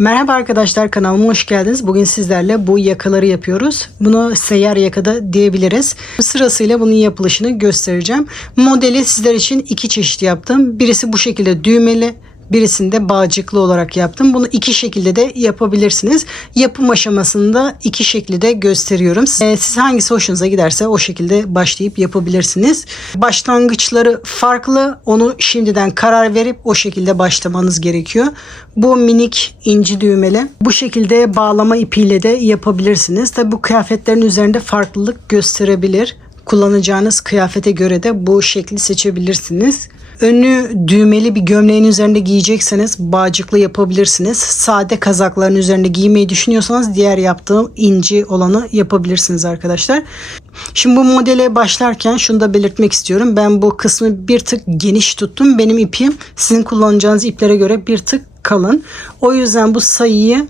Merhaba arkadaşlar, kanalıma hoş geldiniz. Bugün sizlerle bu yakaları yapıyoruz. Bunu seyyar yakada diyebiliriz. Sırasıyla bunun yapılışını göstereceğim. Modeli sizler için iki çeşit yaptım. Birisi bu şekilde düğmeli, birisini de bağcıklı olarak yaptım. Bunu iki şekilde de yapabilirsiniz. Yapım aşamasında iki şekli de gösteriyorum. Siz hangisi hoşunuza giderse o şekilde başlayıp yapabilirsiniz. Başlangıçları farklı. Onu şimdiden karar verip o şekilde başlamanız gerekiyor. Bu minik inci düğmeli. Bu şekilde bağlama ipiyle de yapabilirsiniz. Tabi bu kıyafetlerin üzerinde farklılık gösterebilir. Kullanacağınız kıyafete göre de bu şekli seçebilirsiniz. Önlü düğmeli bir gömleğin üzerinde giyecekseniz bağcıklı yapabilirsiniz. Sade kazakların üzerinde giymeyi düşünüyorsanız diğer yaptığım inci olanı yapabilirsiniz arkadaşlar. Şimdi bu modele başlarken şunu da belirtmek istiyorum. Ben bu kısmı bir tık geniş tuttum. Benim ipim sizin kullanacağınız iplere göre bir tık kalın. O yüzden bu sayıyı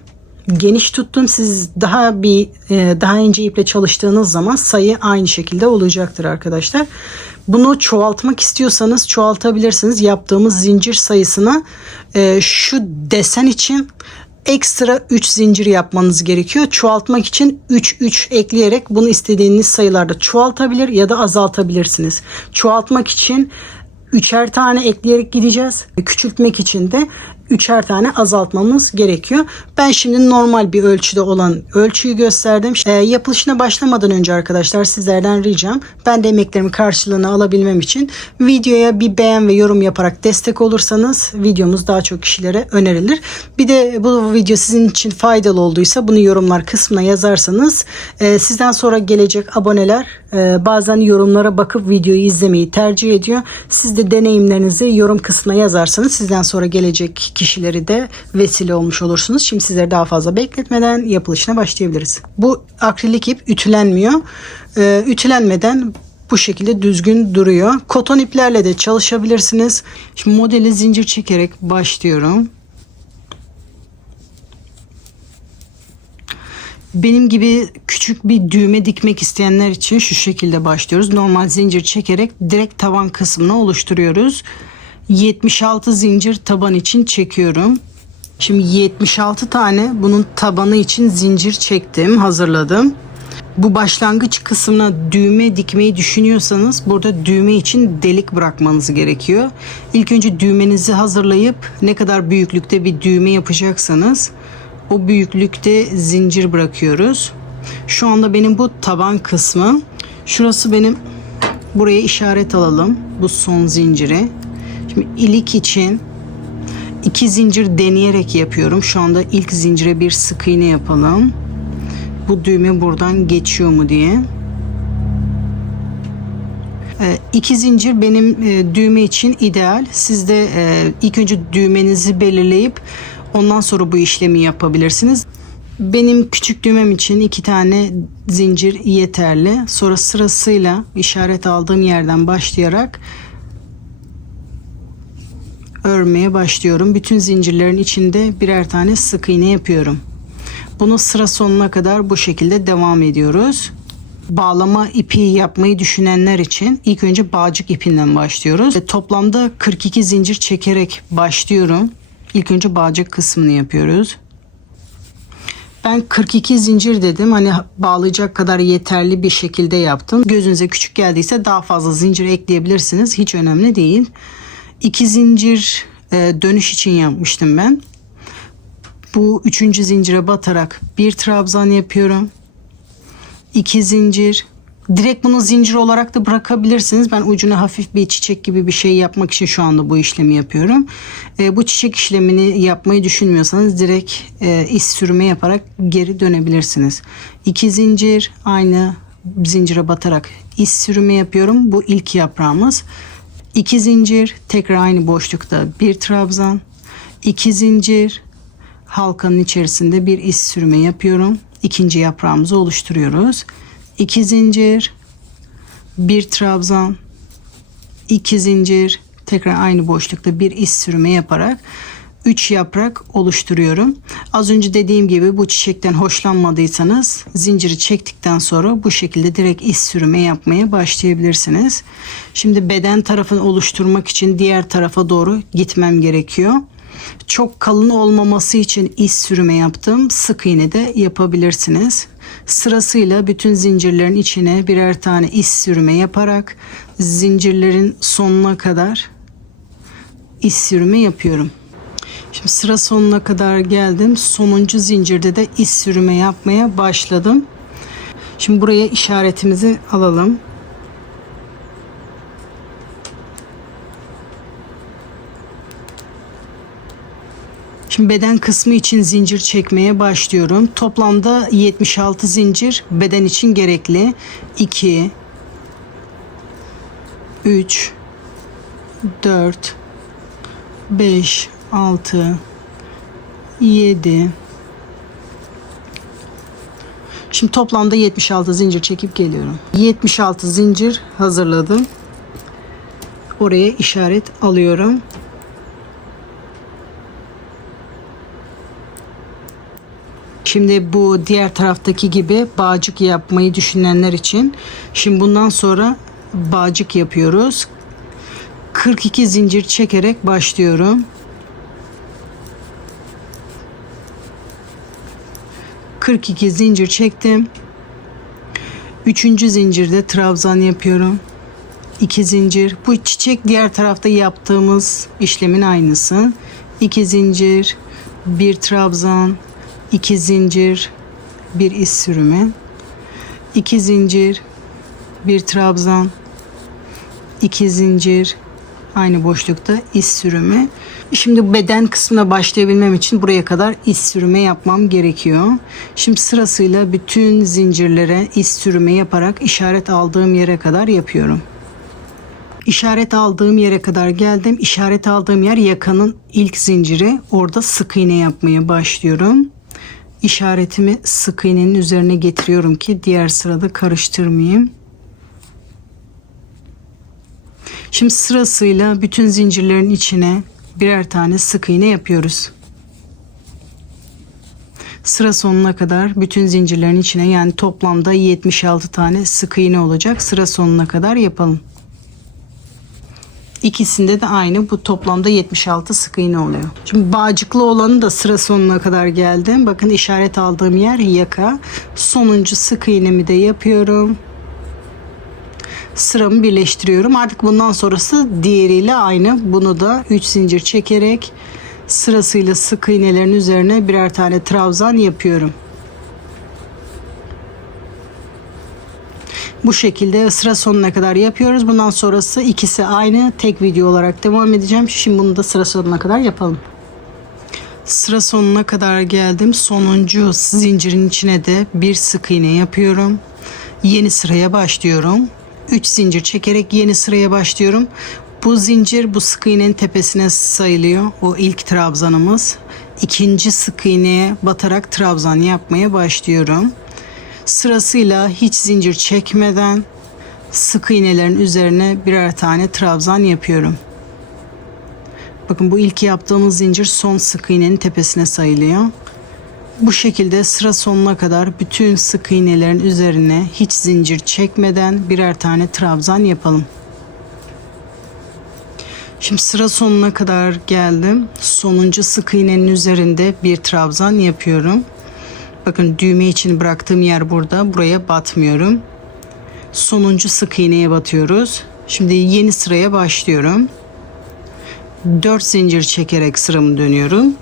geniş tuttum. Siz daha ince iple çalıştığınız zaman sayı aynı şekilde olacaktır arkadaşlar. Bunu çoğaltmak istiyorsanız çoğaltabilirsiniz. Yaptığımız zincir sayısına şu desen için ekstra 3 zincir yapmanız gerekiyor. Çoğaltmak için 3 ekleyerek bunu istediğiniz sayılarda çoğaltabilir ya da azaltabilirsiniz. Çoğaltmak için 3'er tane ekleyerek gideceğiz. Küçültmek için de 3'er tane azaltmamız gerekiyor. Ben şimdi normal bir ölçüde olan ölçüyü gösterdim. Yapılışına başlamadan önce arkadaşlar sizlerden ricam, ben de emeklerimin karşılığını alabilmem için videoya bir beğen ve yorum yaparak destek olursanız videomuz daha çok kişilere önerilir. Bir de bu video sizin için faydalı olduysa bunu yorumlar kısmına yazarsanız sizden sonra gelecek aboneler bazen yorumlara bakıp videoyu izlemeyi tercih ediyor. Siz de deneyimlerinizi yorum kısmına yazarsanız sizden sonra gelecek kişileri de vesile olmuş olursunuz. Şimdi sizleri daha fazla bekletmeden yapılışına başlayabiliriz. Bu akrilik ip ütülenmiyor. Ütülenmeden bu şekilde düzgün duruyor. Koton iplerle de çalışabilirsiniz. Şimdi modeli zincir çekerek başlıyorum. Benim gibi küçük bir düğme dikmek isteyenler için şu şekilde başlıyoruz. Normal zincir çekerek direkt taban kısmını oluşturuyoruz. 76 zincir taban için çekiyorum. Şimdi 76 tane bunun tabanı için zincir çektim, hazırladım. Bu başlangıç kısmına düğme dikmeyi düşünüyorsanız burada düğme için delik bırakmanız gerekiyor. İlk önce düğmenizi hazırlayıp ne kadar büyüklükte bir düğme yapacaksanız o büyüklükte zincir bırakıyoruz. Şu anda benim bu taban kısmı. Şurası benim, buraya işaret alalım. Bu son zinciri. Şimdi ilik için 2 zincir deneyerek yapıyorum. Şu anda ilk zincire bir sık iğne yapalım. Bu düğme buradan geçiyor mu diye. 2 zincir benim düğme için ideal. Siz de ilk önce düğmenizi belirleyip ondan sonra bu işlemi yapabilirsiniz. Benim küçük düğmem için 2 tane zincir yeterli. Sonra sırasıyla işaret aldığım yerden başlayarak örmeye başlıyorum. Bütün zincirlerin içinde birer tane sık iğne yapıyorum. Bunu sıra sonuna kadar bu şekilde devam ediyoruz. Bağlama ipi yapmayı düşünenler için ilk önce bağcık ipinden başlıyoruz. Toplamda 42 zincir çekerek başlıyorum. İlk önce bağcık kısmını yapıyoruz. Ben 42 zincir dedim. Hani bağlayacak kadar yeterli bir şekilde yaptım. Gözünüze küçük geldiyse daha fazla zincir ekleyebilirsiniz. Hiç önemli değil. 2 zincir dönüş için yapmıştım ben. Bu 3. zincire batarak bir trabzan yapıyorum. 2 zincir. Direkt bunu zincir olarak da bırakabilirsiniz. Ben ucuna hafif bir çiçek gibi bir şey yapmak için şu anda bu işlemi yapıyorum. Bu çiçek işlemini yapmayı düşünmüyorsanız direkt iz sürme yaparak geri dönebilirsiniz. 2 zincir, aynı zincire batarak iz sürme yapıyorum. Bu ilk yaprağımız. 2 zincir, tekrar aynı boşlukta bir trabzan. 2 zincir, halkanın içerisinde bir iz sürme yapıyorum. İkinci yaprağımızı oluşturuyoruz. 2 zincir, bir trabzan, 2 zincir, tekrar aynı boşlukta bir iz sürme yaparak 3 yaprak oluşturuyorum. Az önce dediğim gibi bu çiçekten hoşlanmadıysanız zinciri çektikten sonra bu şekilde direkt iz sürme yapmaya başlayabilirsiniz. Şimdi beden tarafını oluşturmak için diğer tarafa doğru gitmem gerekiyor. Çok kalın olmaması için iz sürme yaptım. Sık iğne de yapabilirsiniz. Sırasıyla bütün zincirlerin içine birer tane iz sürme yaparak zincirlerin sonuna kadar iz sürme yapıyorum. Şimdi sıra sonuna kadar geldim. Sonuncu zincirde de iz sürme yapmaya başladım. Şimdi buraya işaretimizi alalım. Şimdi beden kısmı için zincir çekmeye başlıyorum. Toplamda 76 zincir beden için gerekli. 2 3 4 5 6 7. Şimdi toplamda 76 zincir çekip geliyorum. 76 zincir hazırladım. Oraya işaret alıyorum. Şimdi bu diğer taraftaki gibi bağcık yapmayı düşünenler için şimdi bundan sonra bağcık yapıyoruz. 42 zincir çekerek başlıyorum. 42 zincir çektim. 3. zincirde trabzan yapıyorum. 2 zincir. Bu çiçek diğer tarafta yaptığımız işlemin aynısı. 2 zincir, 1 trabzan, 2 zincir, 1 iz sürümü. 2 zincir, 1 trabzan, 2 zincir, aynı boşlukta iz sürümü. Şimdi beden kısmına başlayabilmem için buraya kadar iz sürme yapmam gerekiyor. Şimdi sırasıyla bütün zincirlere iz sürme yaparak işaret aldığım yere kadar yapıyorum. İşaret aldığım yere kadar geldim. İşaret aldığım yer yakanın ilk zinciri. Orada sık iğne yapmaya başlıyorum. İşaretimi sık iğnenin üzerine getiriyorum ki diğer sırada karıştırmayayım. Şimdi sırasıyla bütün zincirlerin içine birer tane sık iğne yapıyoruz. Sıra sonuna kadar bütün zincirlerin içine, yani toplamda 76 tane sık iğne olacak. Sıra sonuna kadar yapalım. İkisinde de aynı. Bu toplamda 76 sık iğne oluyor. Şimdi bağcıklı olanı da sıra sonuna kadar geldim. Bakın işaret aldığım yer yaka. Sonuncu sık iğnemi de yapıyorum. Sıramı birleştiriyorum. Artık bundan sonrası diğeriyle aynı. Bunu da 3 zincir çekerek sırasıyla sık iğnelerin üzerine birer tane trabzan yapıyorum. Bu şekilde sıra sonuna kadar yapıyoruz. Bundan sonrası ikisi aynı. Tek video olarak devam edeceğim. Şimdi bunu da sıra sonuna kadar yapalım. Sıra sonuna kadar geldim. Sonuncu zincirin içine de bir sık iğne yapıyorum. Yeni sıraya başlıyorum. 3 zincir çekerek yeni sıraya başlıyorum. Bu zincir bu sık iğnenin tepesine sayılıyor. O ilk trabzanımız. İkinci sık iğneye batarak trabzan yapmaya başlıyorum. Sırasıyla hiç zincir çekmeden sık iğnelerin üzerine birer tane trabzan yapıyorum. Bakın bu ilk yaptığımız zincir son sık iğnenin tepesine sayılıyor. Bu şekilde sıra sonuna kadar bütün sık iğnelerin üzerine hiç zincir çekmeden birer tane trabzan yapalım. Şimdi sıra sonuna kadar geldim. Sonuncu sık iğnenin üzerinde bir trabzan yapıyorum. Bakın düğme için bıraktığım yer burada. Buraya batmıyorum. Sonuncu sık iğneye batıyoruz. Şimdi yeni sıraya başlıyorum. 4 zincir çekerek sıramı dönüyorum.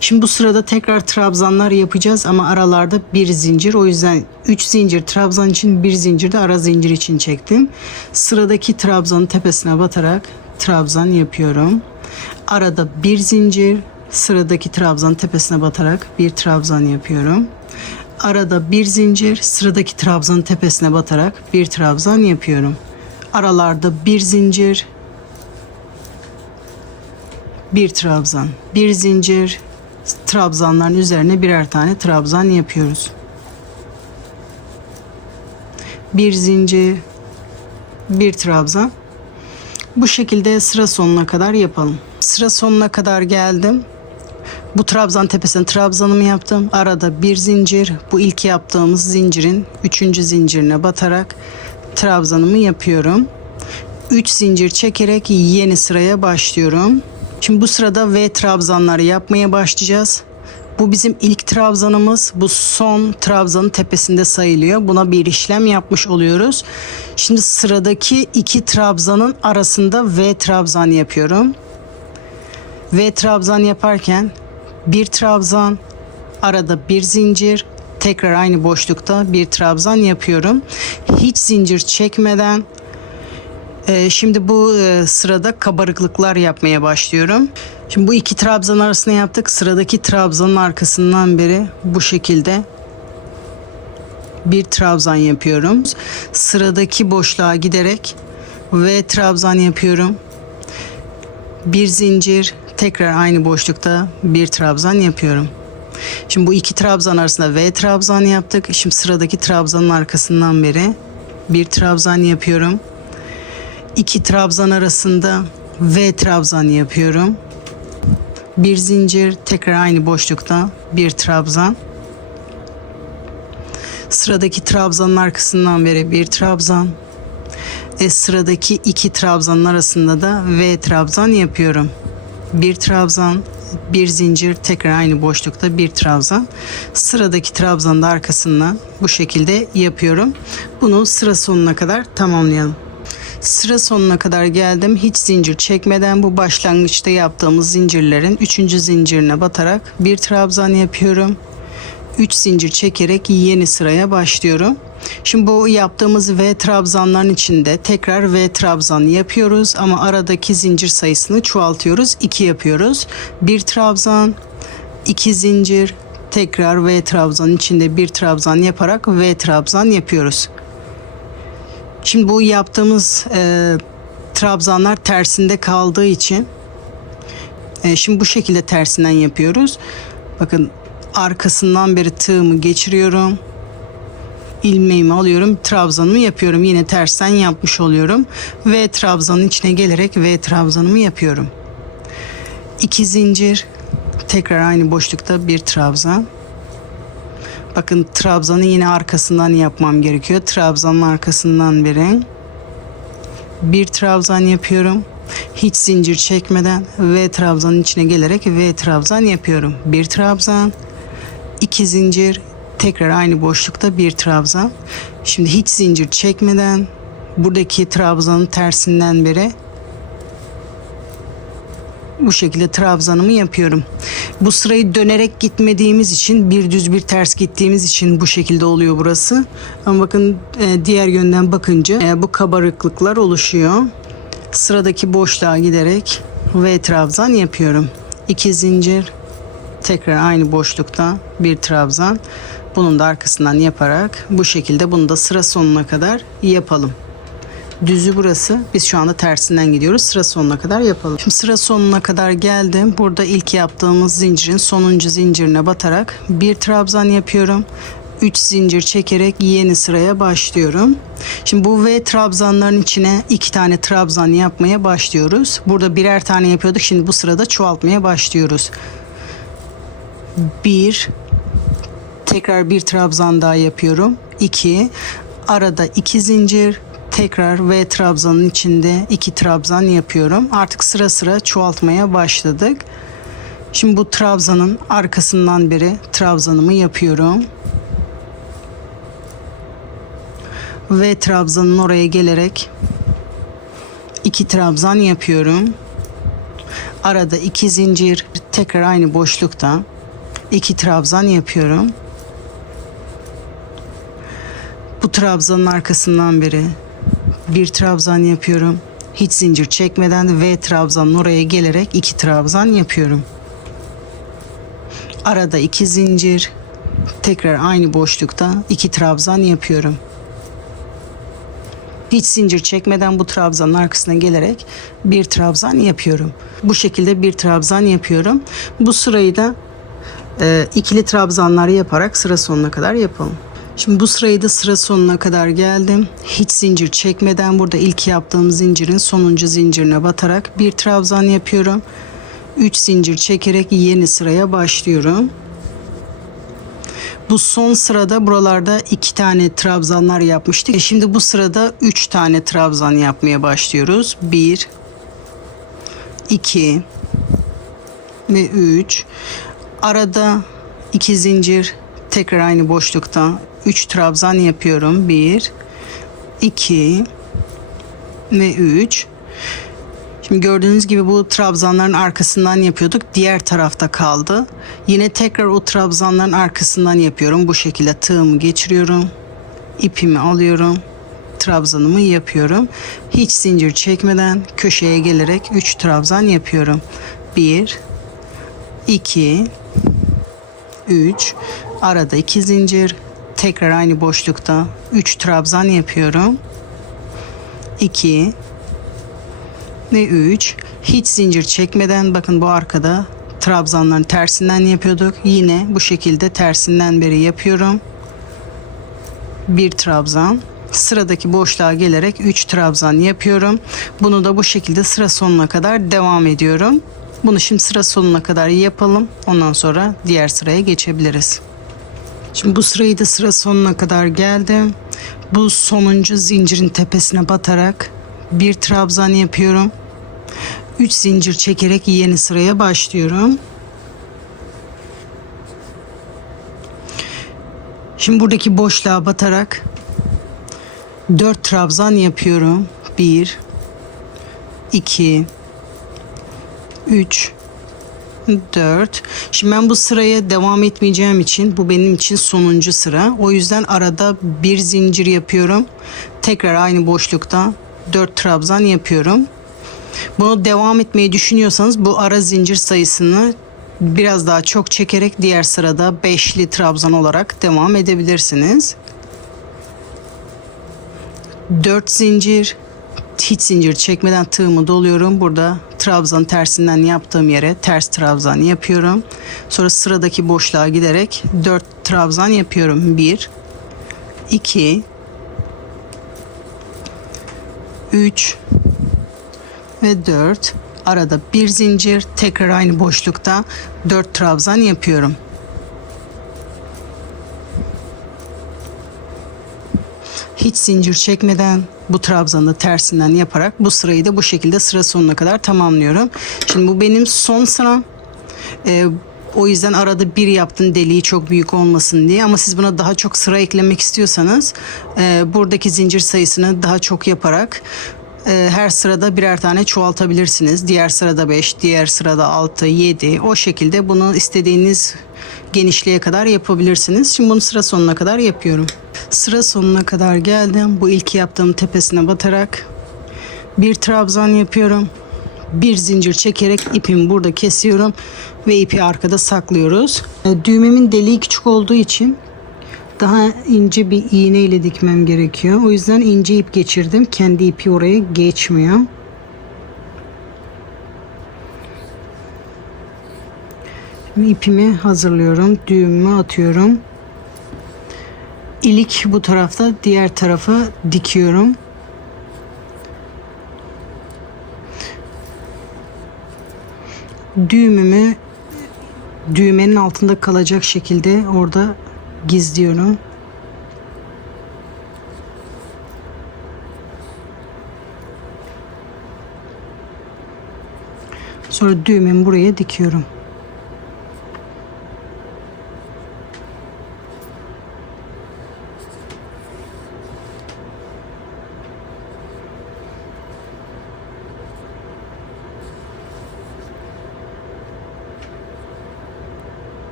Şimdi bu sırada tekrar trabzanlar yapacağız ama aralarda bir zincir. O yüzden 3 zincir trabzan için, bir zincir de ara zincir için çektim. Sıradaki trabzanın tepesine batarak trabzan yapıyorum. Arada bir zincir, sıradaki trabzanın tepesine batarak bir trabzan yapıyorum. Arada bir zincir, sıradaki trabzanın tepesine batarak bir trabzan yapıyorum. Aralarda bir zincir, bir trabzan, bir zincir, trabzanların üzerine birer tane trabzan yapıyoruz. Bir zincir, bir trabzan. Bu şekilde sıra sonuna kadar yapalım. Sıra sonuna kadar geldim. Bu trabzan tepesine trabzanımı yaptım. Arada bir zincir, bu ilk yaptığımız zincirin 3. zincirine batarak trabzanımı yapıyorum. 3 zincir çekerek yeni sıraya başlıyorum. Şimdi bu sırada V trabzanları yapmaya başlayacağız. Bu bizim ilk trabzanımız. Bu son trabzanın tepesinde sayılıyor. Buna bir işlem yapmış oluyoruz. Şimdi sıradaki iki trabzanın arasında V trabzan yapıyorum. V trabzan yaparken bir trabzan, arada bir zincir, tekrar aynı boşlukta bir trabzan yapıyorum. Hiç zincir çekmeden. Şimdi bu sırada kabarıklıklar yapmaya başlıyorum. Şimdi bu iki trabzan arasında yaptık. Sıradaki trabzanın arkasından beri bu şekilde bir trabzan yapıyorum. Sıradaki boşluğa giderek V trabzan yapıyorum. Bir zincir, tekrar aynı boşlukta bir trabzan yapıyorum. Şimdi bu iki trabzan arasında V trabzan yaptık. Şimdi sıradaki trabzanın arkasından beri bir trabzan yapıyorum. İki trabzan arasında V trabzan yapıyorum. Bir zincir, tekrar aynı boşlukta bir trabzan. Sıradaki trabzanın arkasından beri bir trabzan. Sıradaki iki trabzanın arasında da V trabzan yapıyorum. Bir trabzan, bir zincir, tekrar aynı boşlukta bir trabzan. Sıradaki trabzanın da arkasından bu şekilde yapıyorum. Bunu sıra sonuna kadar tamamlayalım. Sıra sonuna kadar geldim. Hiç zincir çekmeden bu başlangıçta yaptığımız zincirlerin 3. zincirine batarak bir trabzan yapıyorum. 3 zincir çekerek yeni sıraya başlıyorum. Şimdi bu yaptığımız V trabzanların içinde tekrar V trabzan yapıyoruz ama aradaki zincir sayısını çoğaltıyoruz. 2 yapıyoruz. Bir trabzan, 2 zincir, tekrar V trabzanın içinde bir trabzan yaparak V trabzan yapıyoruz. Şimdi bu yaptığımız trabzanlar tersinde kaldığı için şimdi bu şekilde tersinden yapıyoruz. Bakın arkasından beri tığımı geçiriyorum. İlmeğimi alıyorum. Trabzanımı yapıyorum. Yine tersten yapmış oluyorum. V trabzanın içine gelerek V trabzanımı yapıyorum. 2 zincir. Tekrar aynı boşlukta bir trabzan. Bakın trabzanı yine arkasından yapmam gerekiyor. Trabzanın arkasından beri bir trabzan yapıyorum. Hiç zincir çekmeden V trabzanın içine gelerek V trabzan yapıyorum. Bir trabzan, 2 zincir, tekrar aynı boşlukta bir trabzan. Şimdi hiç zincir çekmeden buradaki trabzanın tersinden beri bu şekilde trabzanımı yapıyorum. Bu sırayı dönerek gitmediğimiz için, bir düz bir ters gittiğimiz için bu şekilde oluyor burası. Ama bakın diğer yönden bakınca bu kabarıklıklar oluşuyor. Sıradaki boşluğa giderek V trabzan yapıyorum. 2 zincir, tekrar aynı boşlukta bir trabzan. Bunun da arkasından yaparak bu şekilde bunu da sıra sonuna kadar yapalım. Düzü burası. Biz şu anda tersinden gidiyoruz. Sıra sonuna kadar yapalım. Şimdi sıra sonuna kadar geldim. Burada ilk yaptığımız zincirin sonuncu zincirine batarak bir trabzan yapıyorum. 3 zincir çekerek yeni sıraya başlıyorum. Şimdi bu V trabzanların içine 2 tane trabzan yapmaya başlıyoruz. Burada birer tane yapıyorduk. Şimdi bu sırada çoğaltmaya başlıyoruz. 1, tekrar bir trabzan daha yapıyorum. 2, arada 2 zincir, tekrar V trabzanın içinde 2 trabzan yapıyorum. Artık sıra sıra çoğaltmaya başladık. Şimdi bu trabzanın arkasından beri trabzanımı yapıyorum. V trabzanın oraya gelerek 2 trabzan yapıyorum. Arada 2 zincir, tekrar aynı boşlukta 2 trabzan yapıyorum. Bu trabzanın arkasından beri bir trabzan yapıyorum. Hiç zincir çekmeden V trabzanın oraya gelerek 2 trabzan yapıyorum. Arada 2 zincir, tekrar aynı boşlukta 2 trabzan yapıyorum. Hiç zincir çekmeden bu trabzanın arkasına gelerek bir trabzan yapıyorum. Bu şekilde bir trabzan yapıyorum. Bu sırayı da ikili trabzanlar yaparak sıra sonuna kadar yapalım. Şimdi bu sırayı da sıra sonuna kadar geldim. Hiç zincir çekmeden burada ilk yaptığım zincirin sonuncu zincirine batarak bir trabzan yapıyorum. 3 zincir çekerek yeni sıraya başlıyorum. Bu son sırada buralarda 2 tane trabzanlar yapmıştık. Şimdi bu sırada 3 tane trabzan yapmaya başlıyoruz. 1, 2, ve 3. Arada 2 zincir, tekrar aynı boşlukta 3 trabzan yapıyorum. 1, 2 ve 3. Şimdi gördüğünüz gibi bu trabzanların arkasından yapıyorduk. Diğer tarafta kaldı. Yine tekrar o trabzanların arkasından yapıyorum. Bu şekilde tığımı geçiriyorum. İpimi alıyorum. Trabzanımı yapıyorum. Hiç zincir çekmeden köşeye gelerek 3 trabzan yapıyorum. 1, 2, 3. Arada 2 zincir. Tekrar aynı boşlukta 3 trabzan yapıyorum. 2 ve 3. Hiç zincir çekmeden, bakın bu arkada trabzanların tersinden yapıyorduk. Yine bu şekilde tersinden beri yapıyorum. 1 trabzan. Sıradaki boşluğa gelerek 3 trabzan yapıyorum. Bunu da bu şekilde sıra sonuna kadar devam ediyorum. Bunu şimdi sıra sonuna kadar yapalım. Ondan sonra diğer sıraya geçebiliriz. Şimdi bu sırayı da sıra sonuna kadar geldim. Bu sonuncu zincirin tepesine batarak 1 trabzan yapıyorum. 3 zincir çekerek yeni sıraya başlıyorum. Şimdi buradaki boşluğa batarak 4 trabzan yapıyorum. 1, 2, 3, 4. Şimdi ben bu sıraya devam etmeyeceğim için bu benim için sonuncu sıra. O yüzden arada bir zincir yapıyorum. Tekrar aynı boşlukta 4 trabzan yapıyorum. Bunu devam etmeyi düşünüyorsanız bu ara zincir sayısını biraz daha çok çekerek diğer sırada 5'li trabzan olarak devam edebilirsiniz. 4 zincir, hiç zincir çekmeden tığımı doluyorum. Burada trabzan tersinden yaptığım yere ters trabzan yapıyorum. Sonra sıradaki boşluğa giderek 4 trabzan yapıyorum. 1, 2, 3 ve 4. Arada bir zincir, tekrar aynı boşlukta 4 trabzan yapıyorum. Hiç zincir çekmeden bu trabzanı da tersinden yaparak bu sırayı da bu şekilde sıra sonuna kadar tamamlıyorum. Şimdi bu benim son sıram. O yüzden arada bir yaptım, deliği çok büyük olmasın diye. Ama siz buna daha çok sıra eklemek istiyorsanız buradaki zincir sayısını daha çok yaparak her sırada birer tane çoğaltabilirsiniz. Diğer sırada 5, diğer sırada 6, 7. O şekilde bunu istediğiniz genişliğe kadar yapabilirsiniz. Şimdi bunu sıra sonuna kadar yapıyorum. Sıra sonuna kadar geldim. Bu ilk yaptığım tepesine batarak bir trabzan yapıyorum. Bir zincir çekerek ipimi burada kesiyorum ve ipi arkada saklıyoruz. Düğmemin deliği küçük olduğu için daha ince bir iğne ile dikmem gerekiyor. O yüzden ince ip geçirdim. Kendi ipi oraya geçmiyor. Şimdi ipimi hazırlıyorum. Düğümümü atıyorum. İlik bu tarafta, diğer tarafa dikiyorum. Düğümümü düğmenin altında kalacak şekilde orada gizliyorum. Sonra düğümümü buraya dikiyorum.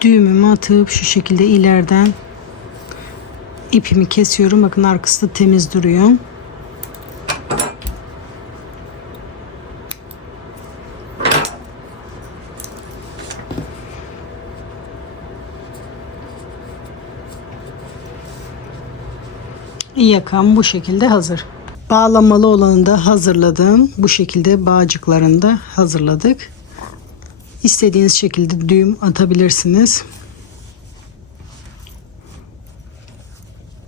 Düğümümü atıp şu şekilde ileriden ipimi kesiyorum. Bakın arkası da temiz duruyor. Yakam bu şekilde hazır. Bağlamalı olanı da hazırladım. Bu şekilde bağcıklarını da hazırladık. İstediğiniz şekilde düğüm atabilirsiniz.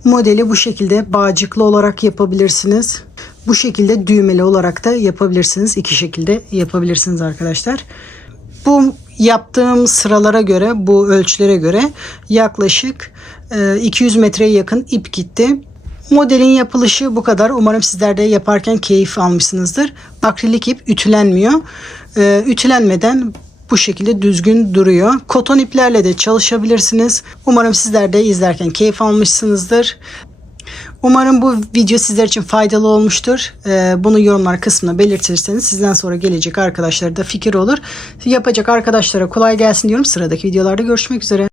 Modeli bu şekilde bağcıklı olarak yapabilirsiniz. Bu şekilde düğmeli olarak da yapabilirsiniz. İki şekilde yapabilirsiniz arkadaşlar. Bu yaptığım sıralara göre, bu ölçülere göre yaklaşık 200 metreye yakın ip gitti. Modelin yapılışı bu kadar. Umarım sizler de yaparken keyif almışsınızdır. Akrilik ip ütülenmiyor. Ütülenmeden bu şekilde düzgün duruyor. Koton iplerle de çalışabilirsiniz. Umarım sizler de izlerken keyif almışsınızdır. Umarım bu video sizler için faydalı olmuştur. Bunu yorumlar kısmına belirtirseniz sizden sonra gelecek arkadaşlara da fikir olur. Yapacak arkadaşlara kolay gelsin diyorum. Sıradaki videolarda görüşmek üzere.